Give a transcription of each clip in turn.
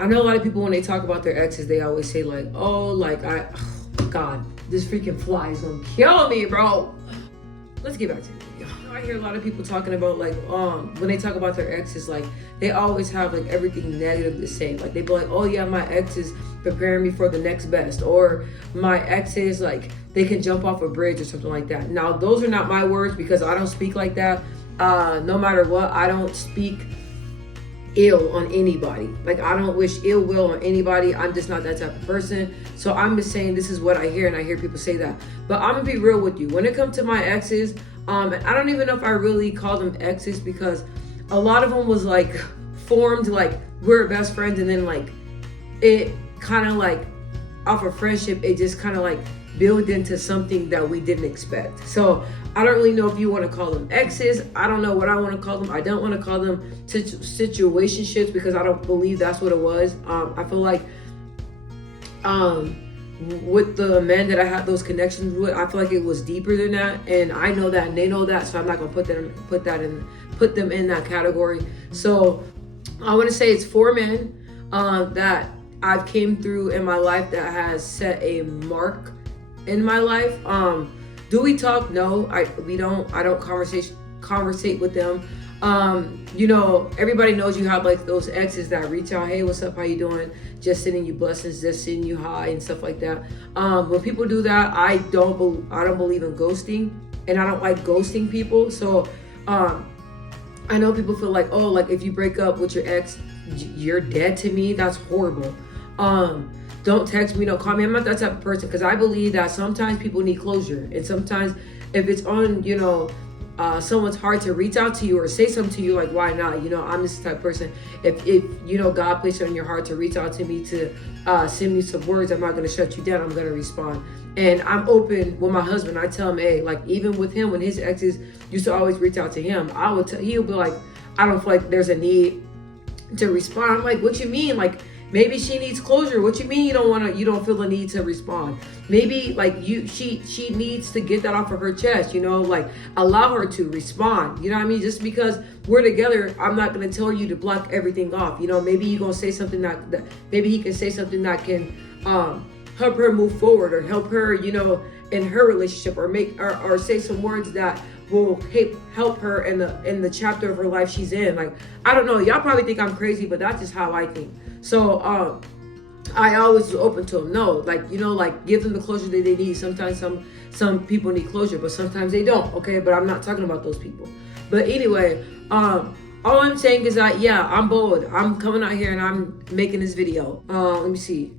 I know a lot of people when they talk about their exes, they always say like, "Oh, God, this freaking fly is gonna kill me, bro." Let's get back to the video. I hear a lot of people talking about like, when they talk about their exes, like they always have like everything negative to say. Like they be like, "Oh yeah, my ex is preparing me for the next best," or my ex is like they can jump off a bridge or something like that. Now those are not my words because I don't speak like that. No matter what, I don't speak ill on anybody. Like I don't wish ill will on anybody. I'm just not that type of person. So I'm just saying this is what I hear, and I hear people say that. But I'm gonna be real with you. When it comes to my exes, and I don't even know if I really call them exes because a lot of them was like formed like we're best friends, and then like it kind of like off of friendship, it just kind of like build into something that we didn't expect. So I don't really know if you want to call them exes. I don't know what I want to call them. I don't want to call them situationships because I don't believe that's what it was. I feel like with the men that I had those connections with, I feel like it was deeper than that, and I know that, and they know that. So I'm not gonna put them in that category. So I want to say it's 4 men that I've came through in my life that has set a mark in my life. Do we talk? No, we don't. I don't conversate with them. You know, everybody knows you have like those exes that reach out, "Hey, what's up? How you doing? Just sending you blessings, just sending you hi," and stuff like that. When people do that, I don't believe in ghosting, and I don't like ghosting people. So I know people feel like, oh, like if you break up with your ex, you're dead to me. That's horrible. Don't text me, don't call me. I'm not that type of person because I believe that sometimes people need closure, and sometimes if it's on, you know, someone's heart to reach out to you or say something to you, like why not? You know, I'm this type of person. If you know God placed it on your heart to reach out to me, to send me some words, I'm not gonna shut you down. I'm gonna respond. And I'm open with my husband. I tell him, hey, like even with him, when his exes used to always reach out to him, he'll be like, I don't feel like there's a need to respond. I'm like, what you mean? Like maybe she needs closure. What you mean you don't feel the need to respond? Maybe like she needs to get that off of her chest, you know, like allow her to respond. You know what I mean? Just because we're together, I'm not gonna tell you to block everything off. You know, maybe you're gonna say something that maybe he can say something that can help her move forward or help her, you know, in her relationship, or or say some words that will help her in the chapter of her life she's in. Like, I don't know, y'all probably think I'm crazy, but that's just how I think. So I always was open to them. No, like, you know, like give them the closure that they need. Sometimes some people need closure, but sometimes they don't. Okay, but I'm not talking about those people. But anyway, all I'm saying is that yeah, I'm bold. I'm coming out here and I'm making this video. Let me see.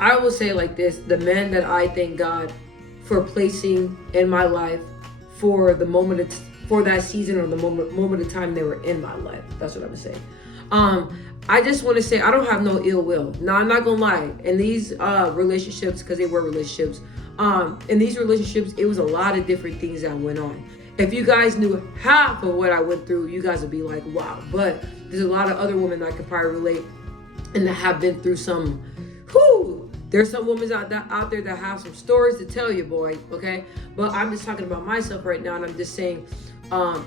I will say like this: the men that I thank God for placing in my life for the moment for that season or the moment of time they were in my life. That's what I'm saying. I just want to say I don't have no ill will. No, I'm not gonna lie. In these relationships, because they were relationships, in these relationships, it was a lot of different things that went on. If you guys knew half of what I went through, you guys would be like, wow. But there's a lot of other women that can probably relate and that have been through some, there's some women out there that have some stories to tell you, boy, okay? But I'm just talking about myself right now, and I'm just saying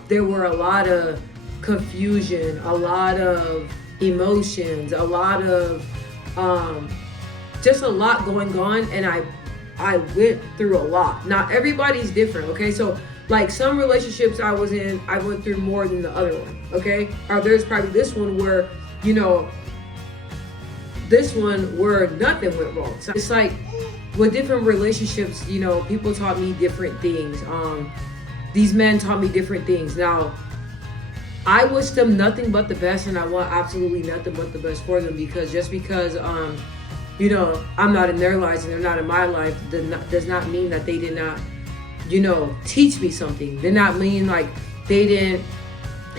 there were a lot of confusion, a lot of emotions, a lot of just a lot going on, and I went through a lot. Now, everybody's different, okay? So, like, some relationships I was in, I went through more than the other one, okay? Or there's probably this one where, you know, this one where nothing went wrong. So it's like with different relationships, you know, people taught me different things. These men taught me different things. Now, I wish them nothing but the best, and I want absolutely nothing but the best for them, because just because you know, I'm not in their lives and they're not in my life does not mean that they did not, you know, teach me something. Did not mean like they didn't.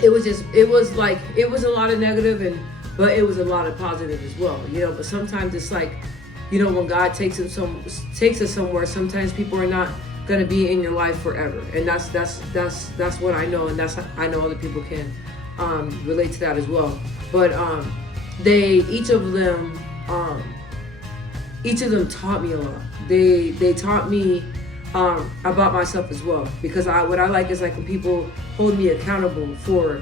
It was a lot of negative, but it was a lot of positive as well, you know. But sometimes it's like, you know, when God takes us somewhere, sometimes people are not gonna be in your life forever, and that's what I know, and I know other people can relate to that as well. But each of them taught me a lot. They taught me about myself as well, because what I like is like when people hold me accountable for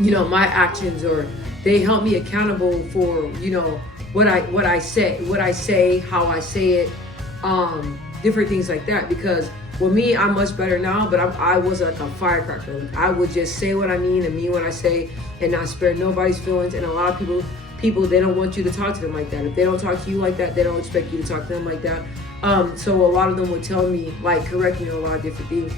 my actions, or they help me accountable for, what I say, how I say it, different things like that. Because with me, I'm much better now, but I was like a firecracker. Like, I would just say what I mean and mean what I say, and not spare nobody's feelings. And a lot of people, they don't want you to talk to them like that. If they don't talk to you like that, they don't expect you to talk to them like that. So a lot of them would tell me, like, correct me on a lot of different things.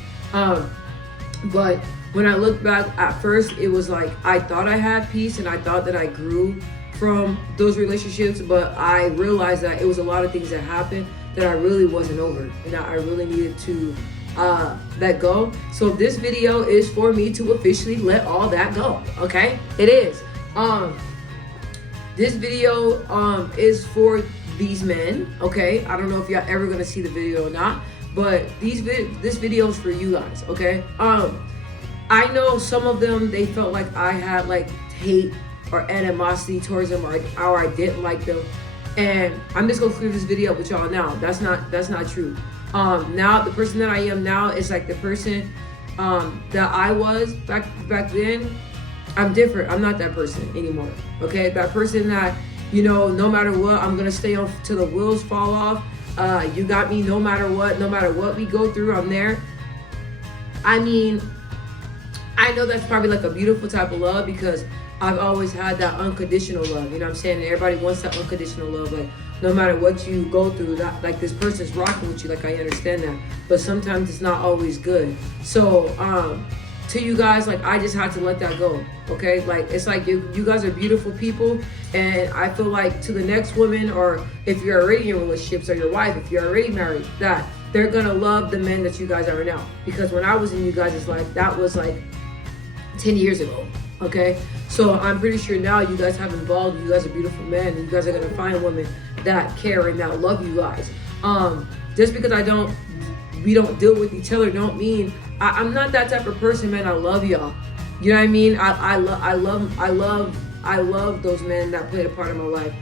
But when I look back, at first, it was like I thought I had peace and I thought that I grew from those relationships, but I realized that it was a lot of things that happened that I really wasn't over and that I really needed to let go. So this video is for me to officially let all that go, okay? It is. This video is for these men, okay? I don't know if y'all ever gonna see the video or not, but this video is for you guys, okay? I know some of them, they felt like I had like hate or animosity towards them, or I didn't like them. And I'm just gonna clear this video up with y'all now. That's not true. Now the person that I am now is like the person that I was back then. I'm different. I'm not that person anymore. Okay, that person that, no matter what, I'm gonna stay on till the wheels fall off. You got me no matter what we go through, I'm there. I mean, I know that's probably like a beautiful type of love, because I've always had that unconditional love, you know what I'm saying? And everybody wants that unconditional love, like no matter what you go through, that like this person's rocking with you, like I understand that. But sometimes it's not always good. So to you guys, like I just had to let that go, okay? Like it's like you guys are beautiful people, and I feel like to the next woman, or if you're already in relationships, or your wife, if you're already married, that they're gonna love the men that you guys are now. Because when I was in you guys' life, that was like 10 years ago, okay? So I'm pretty sure now you guys have evolved. You guys are beautiful men, and you guys are gonna find women that care and that love you guys. Just because we don't deal with each other, don't mean I'm not that type of person, man. I love y'all. You know what I mean? I love those men that played a part in my life.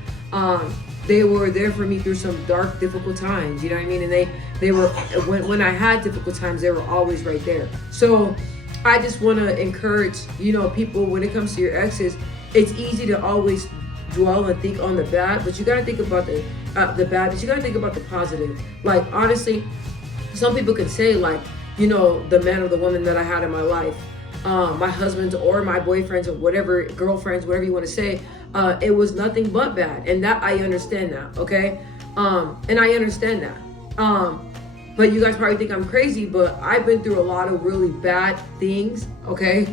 They were there for me through some dark, difficult times. You know what I mean? And they were when I had difficult times, they were always right there. So I just want to encourage, people, when it comes to your exes, it's easy to always dwell and think on the bad, but you got to think about the bad, but you got to think about the positive. Like, honestly, some people can say, like, the man or the woman that I had in my life, my husbands or my boyfriends or whatever, girlfriends, whatever you want to say, it was nothing but bad. And that, I understand that, okay? And I understand that. But you guys probably think I'm crazy, but I've been through a lot of really bad things, okay,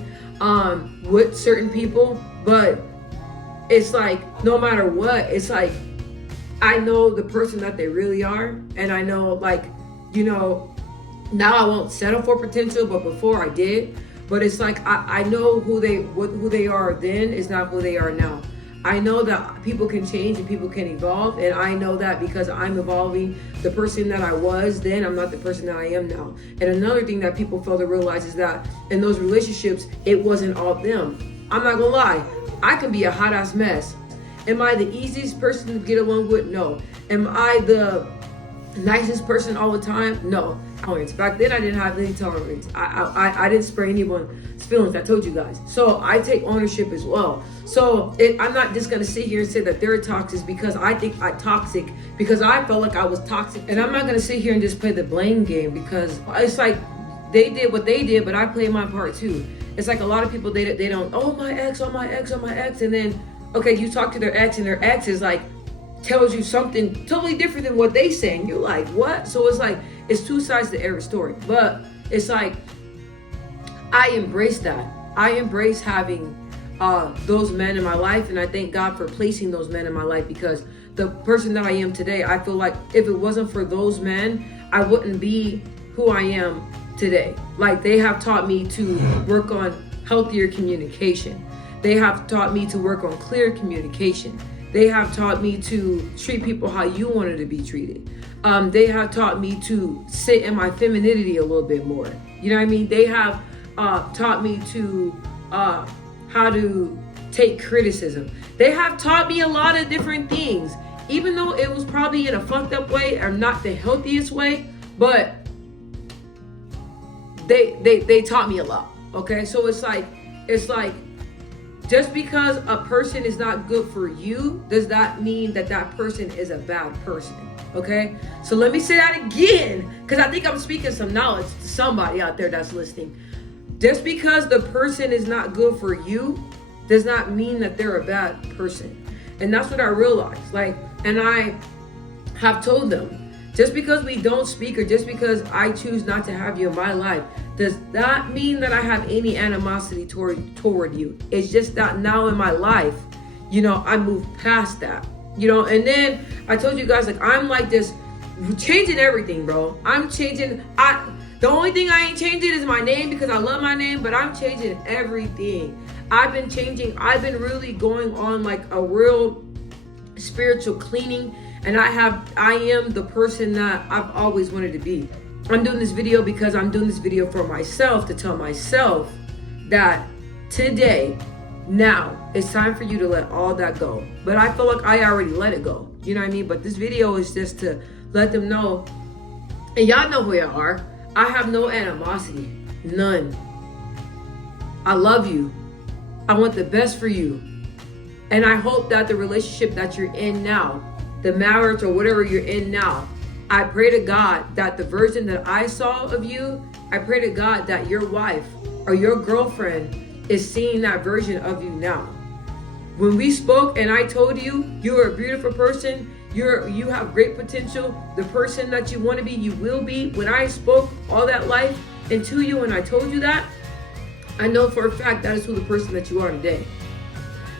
with certain people. But it's like, no matter what, it's like, I know the person that they really are. And I know, like, now I won't settle for potential, but before I did. But it's like, I know who they are then is not who they are now. I know that people can change and people can evolve, and I know that because I'm evolving. The person that I was then, I'm not the person that I am now. And another thing that people fail to realize is that in those relationships, it wasn't all them. I'm not gonna lie, I can be a hot ass mess. Am I the easiest person to get along with? No. Am I the nicest person all the time? No. Tolerance. Back then I didn't have any tolerance. I didn't spare anyone's feelings. I told you guys. So I take ownership as well. So I'm not just gonna sit here and say that they're toxic because I think I'm toxic because I felt like I was toxic. And I'm not gonna sit here and just play the blame game because it's like they did what they did, but I played my part too. It's like a lot of people they don't, oh my ex, and then okay, you talk to their ex and their ex is like tells you something totally different than what they saying. You're like, what? So it's like it's two sides to every story. But it's like I embrace that. I embrace having those men in my life, and I thank God for placing those men in my life because the person that I am today, I feel like if it wasn't for those men, I wouldn't be who I am today. Like they have taught me to work on healthier communication. They have taught me to work on clear communication. They have taught me to treat people how you wanted to be treated. They have taught me to sit in my femininity a little bit more. You know what I mean? They have taught me to how to take criticism. They have taught me a lot of different things, even though it was probably in a fucked up way or not the healthiest way, but they taught me a lot. Okay, so it's like just because a person is not good for you, does that mean that that person is a bad person? Okay, so let me say that again, because I think I'm speaking some knowledge to somebody out there that's listening. Just because the person is not good for you does not mean that they're a bad person. And that's what I realized. And I have told them, just because we don't speak, or just because I choose not to have you in my life, does not mean that I have any animosity toward you. It's just that now in my life, I move past that. And then I told you guys, I'm like this, changing everything, bro. I'm changing. The only thing I ain't changing is my name, because I love my name, but I'm changing everything. I've been changing. I've been really going on like a real spiritual cleaning, and I am the person that I've always wanted to be. I'm doing this video because I'm doing this video for myself, to tell myself that today, now, it's time for you to let all that go. But I feel like I already let it go. You know what I mean? But this video is just to let them know, and y'all know who you are. I have no animosity, none. I love you. I want the best for you. And I hope that the relationship that you're in now, the marriage or whatever you're in now, I pray to God that the version that I saw of you, I pray to God that your wife or your girlfriend is seeing that version of you now. When we spoke and I told you, you're a beautiful person, you have great potential, the person that you want to be, you will be. When I spoke all that life into you and I told you that, I know for a fact that is who the person that you are today.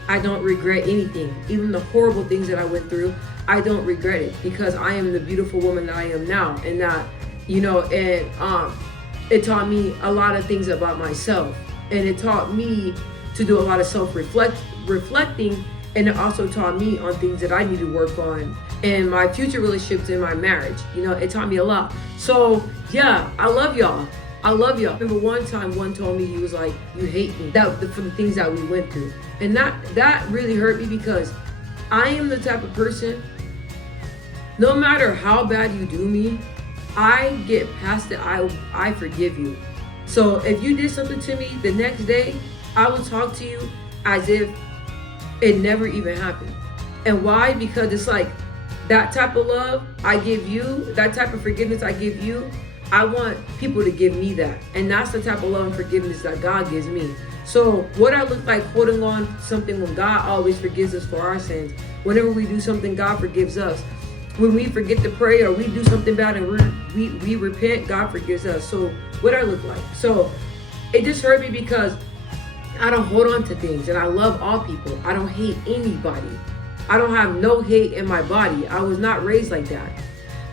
I don't regret anything, even the horrible things that I went through. I don't regret it, because I am the beautiful woman that I am now, and that, it taught me a lot of things about myself, and it taught me to do a lot of self-reflecting, and it also taught me on things that I need to work on in my future relationships, in my marriage. It taught me a lot. So yeah, I love y'all. I love y'all. I remember one time one told me, he was like, you hate me, for the things that we went through. And that really hurt me, because I am the type of person, no matter how bad you do me, I get past it. I forgive you. So if you did something to me, the next day, I will talk to you as if it never even happened. And why? Because it's like that type of love I give you, that type of forgiveness I give you, I want people to give me that. And that's the type of love and forgiveness that God gives me. So what I look like holding on to something when God always forgives us for our sins. Whenever we do something, God forgives us. When we forget to pray, or we do something bad and we repent, God forgives us. So what I look like. So it just hurt me, because I don't hold on to things, and I love all people. I don't hate anybody. I don't have no hate in my body. I was not raised like that.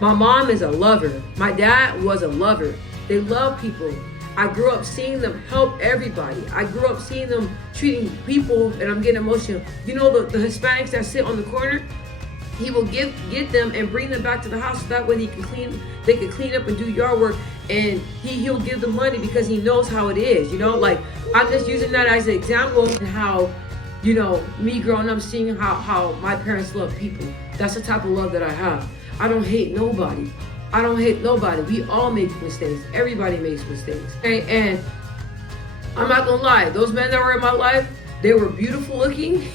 My mom is a lover. My dad was a lover. They love people. I grew up seeing them help everybody. I grew up seeing them treating people, and I'm getting emotional. The Hispanics that sit on the corner, he will get them and bring them back to the house, so that way they can clean up and do yard work, and he'll give them money because he knows how it is. I'm just using that as an example of how, me growing up, seeing how my parents love people. That's the type of love that I have. I don't hate nobody. I don't hate nobody. We all make mistakes. Everybody makes mistakes. Okay? And I'm not gonna lie, those men that were in my life, they were beautiful looking.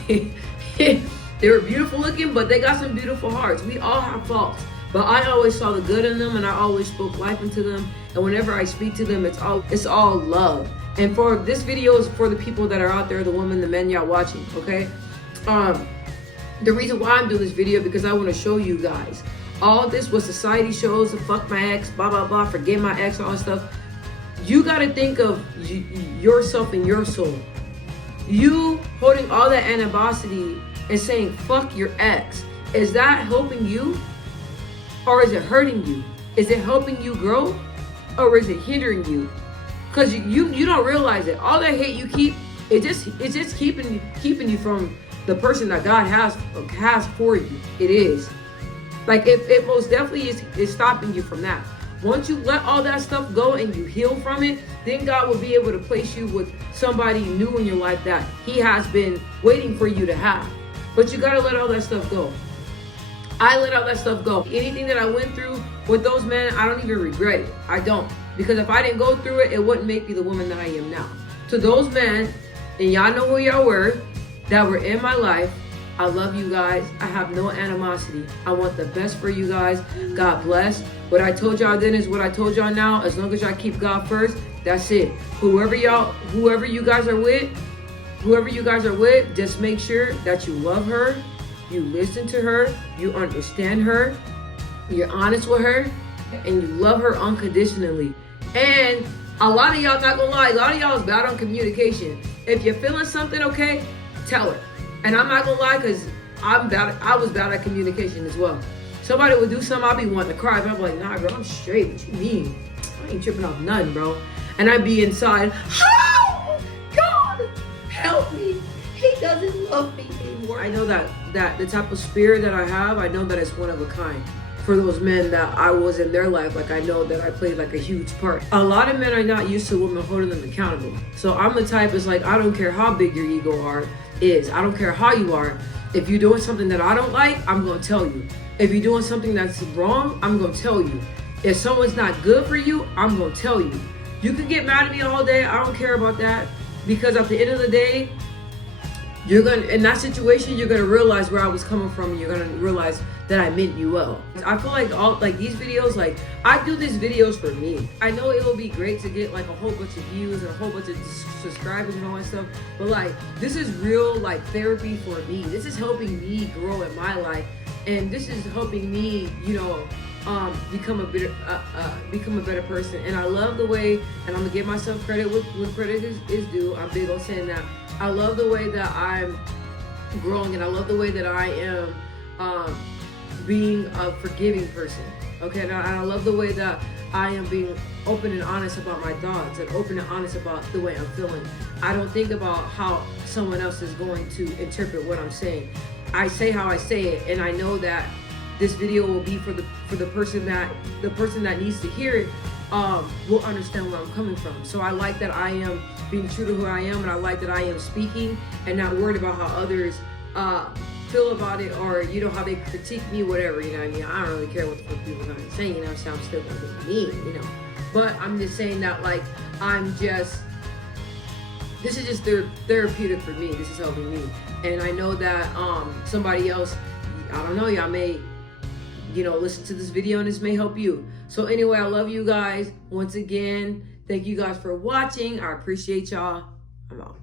They were beautiful looking, but they got some beautiful hearts. We all have faults, but I always saw the good in them, and I always spoke life into them. And whenever I speak to them, it's all love. And for this video is for the people that are out there, the women, the men y'all watching, okay? The reason why I'm doing this video, because I want to show you guys. All this what society shows, fuck my ex, blah, blah, blah, forget my ex, all that stuff. You got to think of yourself and your soul. You holding all that animosity and saying, fuck your ex. Is that helping you? Or is it hurting you? Is it helping you grow? Or is it hindering you? Because you don't realize it. All that hate you keep, it's just keeping you from the person that God has for you. It is. Like it most definitely is stopping you from that. Once you let all that stuff go and you heal from it, then God will be able to place you with somebody new in your life that he has been waiting for you to have. But you gotta let all that stuff go. I let all that stuff go. Anything that I went through with those men, I don't even regret it. I don't. Because if I didn't go through it, it wouldn't make me the woman that I am now. To those men and y'all know who y'all were, that were in my life. I love you guys. I have no animosity. I want the best for you guys. God bless. What I told y'all then is what I told y'all now. As long as y'all keep God first, that's it. Whoever you guys are with, just make sure that you love her, you listen to her, you understand her, you're honest with her, and you love her unconditionally. And a lot of y'all, not gonna lie, a lot of y'all is bad on communication. If you're feeling something, okay, tell her. And I'm not gonna lie, because I was bad at communication as well. Somebody would do something, I'd be wanting to cry, but I'm like, nah, girl, I'm straight. What you mean? I ain't tripping off nothing, bro. And I'd be inside, oh, God, help me. He doesn't love me anymore. I know that the type of spirit that I have, I know that it's one of a kind. For those men that I was in their life, like I know that I played like a huge part. A lot of men are not used to women holding them accountable. So I'm the type is like, I don't care how big your ego is. I don't care how you are. If you're doing something that I don't like, I'm gonna tell you. If you're doing something that's wrong, I'm gonna tell you. If someone's not good for you, I'm gonna tell you. You can get mad at me all day, I don't care about that. Because at the end of the day, in that situation, you're gonna realize where I was coming from, and you're gonna realize that I meant you well. I feel like these videos, like I do these videos for me. I know it will be great to get like a whole bunch of views and a whole bunch of subscribers and all that stuff, but like this is real like therapy for me. This is helping me grow in my life, and this is helping me, become a better person. And I love the way, and I'm gonna give myself credit when credit is due. I'm big on saying that. I love the way that I'm growing, and I love the way that I am being a forgiving person. Okay, and I love the way that I am being open and honest about my thoughts, and open and honest about the way I'm feeling. I don't think about how someone else is going to interpret what I'm saying. I say how I say it, and I know that this video will be for the person that needs to hear it will understand where I'm coming from. So I like that I am being true to who I am, and I like that I am speaking and not worried about how others feel about it, or how they critique me, whatever, you know what I mean? I don't really care what the fuck people are saying, so I'm still gonna be mean, But I'm just saying that like this is just therapeutic for me. This is helping me. And I know that somebody else, I don't know, y'all may listen to this video and this may help you. So anyway, I love you guys. Once again, thank you guys for watching. I appreciate y'all. I'm out.